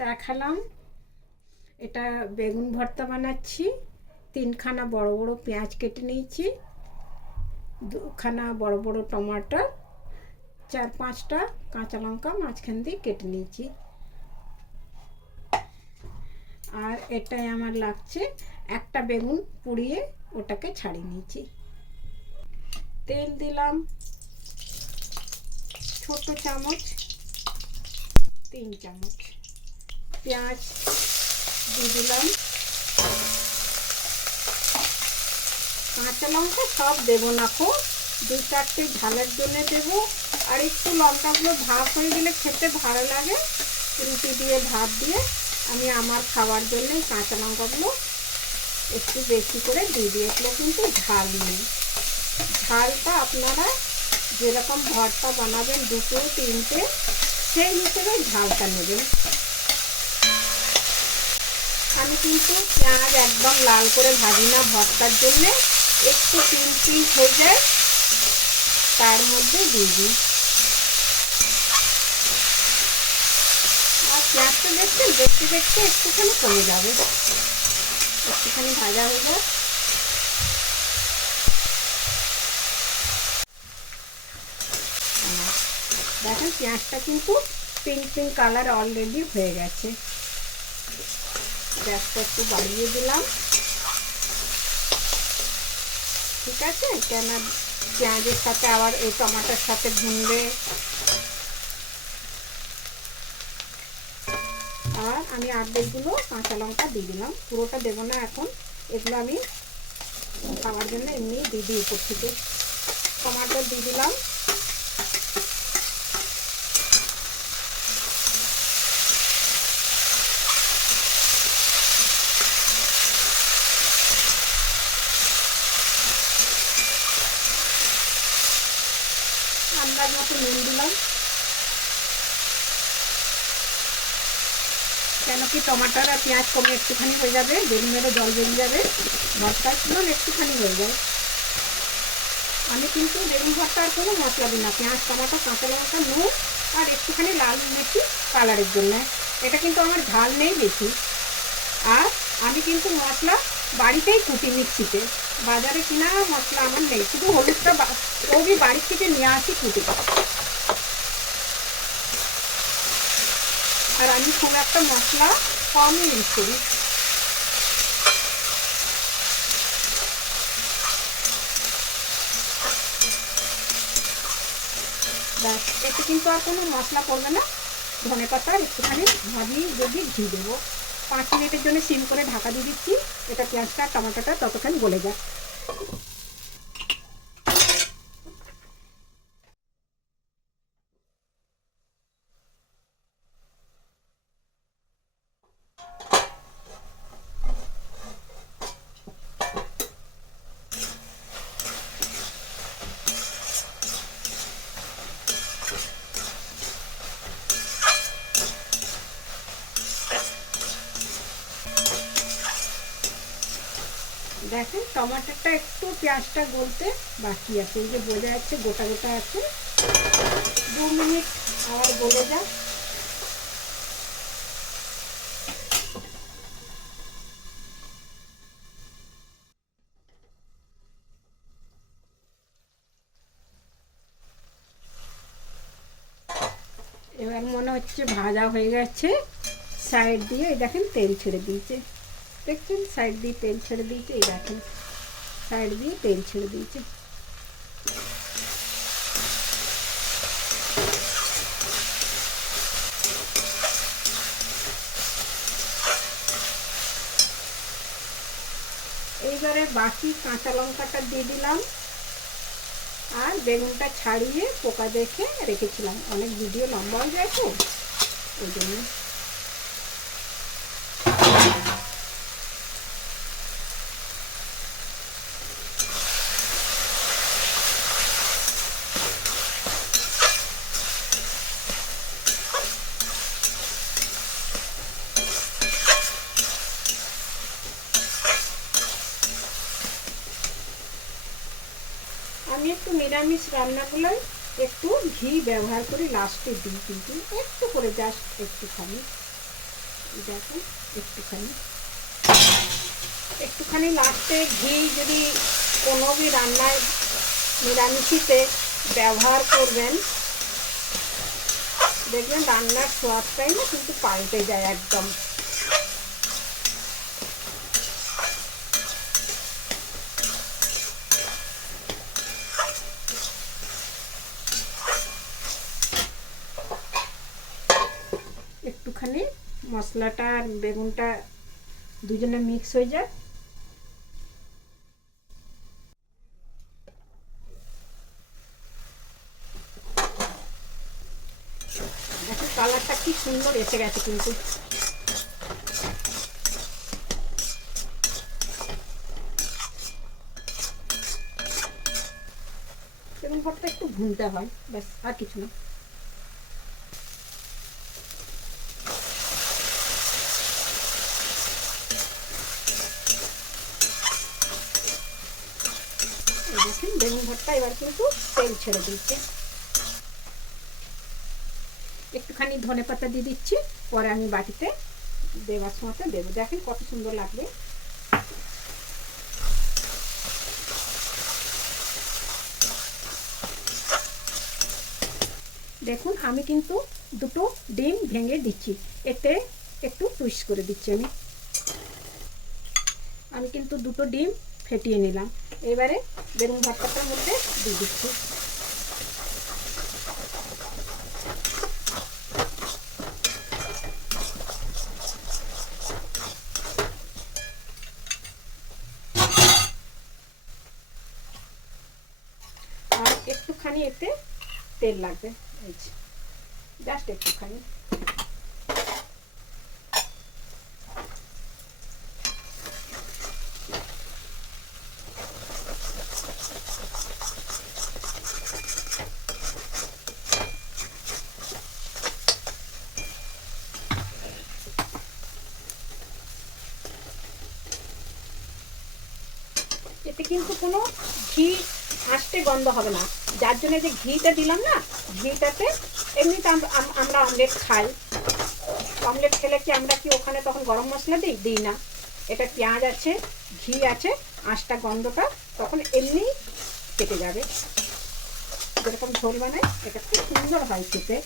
দেখালাম। এটা বেগুন ভর্তা বানাচ্ছি। তিনখানা বড় বড় পেঁয়াজ কেটে নিয়েছি। দুখানা বড় বড় টমাটো। চার পাঁচটা কাঁচা লঙ্কা মাঝখান দিয়ে কেটে নিয়েছি। আর এটাই আমার লাগছে। একটা বেগুন পুড়িয়ে ওটাকে ছাড়িয়ে নিয়েছি। তেল দিলাম। ছোট চামচ, তিন চামচ। পেঁয়াজ দিয়ে দিলাম। কাঁচা লঙ্কা সব দেবো না খো দু চারটে ঝালের জন্য দেবো। আর একটু লঙ্কাগুলো ভাপ হয়ে গেলে খেতে ভালো লাগে। রুটি দিয়ে, ভাত দিয়ে আমি আমার খাওয়ার জন্য কাঁচা লঙ্কাগুলো একটু বেশি করে দিয়ে দিই এগুলো কিন্তু ঝাল নেই। ঝালটা আপনারা যেরকম ভর্তা বানাবেন দুটো, তিনটে, সেই হিসেবে ঝালটা নেবেন। আমি কিন্তু পেঁয়াজ একদম লাল করে ভাজি না ভর্তার জন্যে। একটু তিন পিস হয়ে যায়, তার মধ্যে দিয়ে দিই। আর পেঁয়াজটা দেখছেন? দেখতে দেখতে একটুখানি কমে যাবে। একটুখানি ভাজা হয়ে যাবে দেখেন, পেঁয়াজটা কিন্তু পিঙ্ক পিঙ্ক কালার অলরেডি হয়ে গেছে। গ্যাসটা একটু বাড়িয়ে দিলাম। ঠিক আছে? পেঁয়াজের সাথে আবার এই সাথে ভুনবে আর আমি আর্ধেকগুলো কাঁচা লঙ্কা দিয়ে দিলাম। পুরোটা দেবো না এখন। এগুলো আমি খাওয়ার জন্য এমনি দিয়ে দিই উপর থেকে। টমাটো দিয়ে দিলাম। আন্দাজ মতো নুন দিলাম। কেন কি টমাটার আর পেঁয়াজ কমে একটুখানি হয়ে যাবে, বেগুন মেরে জল বেরিয়ে যাবে, ভর্তার সময় একটুখানি হয়ে যায়। আমি কিন্তু বেগুন ভর্তা আর কোনো মশলা দিই না, পেঁয়াজ, টমাটো, কাঁচা লঙ্কা, নুন আর একটুখানি লাল মির্চি কালারের জন্য। এটা কিন্তু আমার ঝাল নেই বেশি। আর আমি কিন্তু মশলা বাড়িতেই কুটি মিক্সিতে। বাজারে কিনা মশলা আমার নেই, শুধু হলুদটা ওই বাড়ি থেকে নিয়ে আসি কুটি। আর আমি খুব একটা মশলা কম ইউজ করি। ব্যাস, এতে কিন্তু আর কোনো মশলা পড়বে না। ধনে পাতা একটুখানি ভাবি যদি ঘি দেবো। পাঁচ মিনিটের জন্য সিম করে ঢাকা দিয়ে দিচ্ছি। এটা পেঁয়াজটা টমাটোটা ততক্ষণ গলে যায় দেখেন টমাটোটা একটু পেঁয়াজটা গলতে বাকি আছে। এই যে বোঝা যাচ্ছে, গোটা গোটা আছে। দু মিনিট আবার গলে যাক। এবার মনে হচ্ছে ভাজা হয়ে গেছে। সাইড দিয়ে দেখেন তেল ছেড়ে দিয়েছে। দেখছেন? সাইড দিয়ে তেল ছেড়ে দিয়েছে, এই দেখেন। সাইড দিয়ে তেল ছেড়ে দিয়েছে। এইবারে বাকি কাঁচা লঙ্কাটা দিয়ে দিলাম। আর বেগুনটা ছাড়িয়ে পোকা দেখে রেখেছিলাম। অনেক ভিডিও লম্বা হয়ে যায় তো, ওই জন্য আমি একটু নিরামিষ রান্নাগুলোই একটু ঘি ব্যবহার করে লাস্টে দিই, কিন্তু একটু করে জাস্ট একটুখানি। দেখুন একটুখানি। একটুখানি লাস্টে ঘি যদি কোনো বি রান্নায় নিরামিষিতে ব্যবহার করবেন, দেখবেন রান্নার স্বাদটাই না কিন্তু পাল্টে যায় একদম একটুখানি মশলাটা আর বেগুনটা দুজনে মিক্স হয়ে যায়। কালারটা কি সুন্দর এসে গেছে কিন্তু। বেগুন ভর্তা একটু ভুনতে হয়, ব্যাস আর কিছু না এই দেখুন ভর্তা এবার কিন্তু তেল ছেড়ে দিচ্ছে। একটুখানি ধনে পাতা দিয়ে দিচ্ছি, পরে আমি বাটিতে দেওয়ার সময়তে দেবো। দেখেন কত সুন্দর লাগবে। দেখুন, আমি কিন্তু দুটো ডিম ভেঙে দিচ্ছি। এতে একটু টুইস্ট করে দিচ্ছি আমি। আমি কিন্তু দুটো ডিম ফেটিয়ে নিলাম। এবারে বেগুন ভর্তাটার মধ্যে দিয়ে দিচ্ছি। আর একটুখানি এতে তেল লাগবে। জাস্ট একটুখানি। এতে কিন্তু কোনো ঘি আসতে গন্ধ হবে না। যার জন্য যে ঘিটা দিলাম না, ঘিটাতে এমনিতে আমরা অমলেট খাই। অমলেট খেলে কি আমরা কি ওখানে তখন গরম মশলা দিই? দিই না। এটা পেঁয়াজ আছে, ঘি আছে, আঁশটা গন্ধটা তখন এমনি কেটে যাবে। যেরকম ঝোল বানাই, এটা খুব সুন্দর হয় খেতে।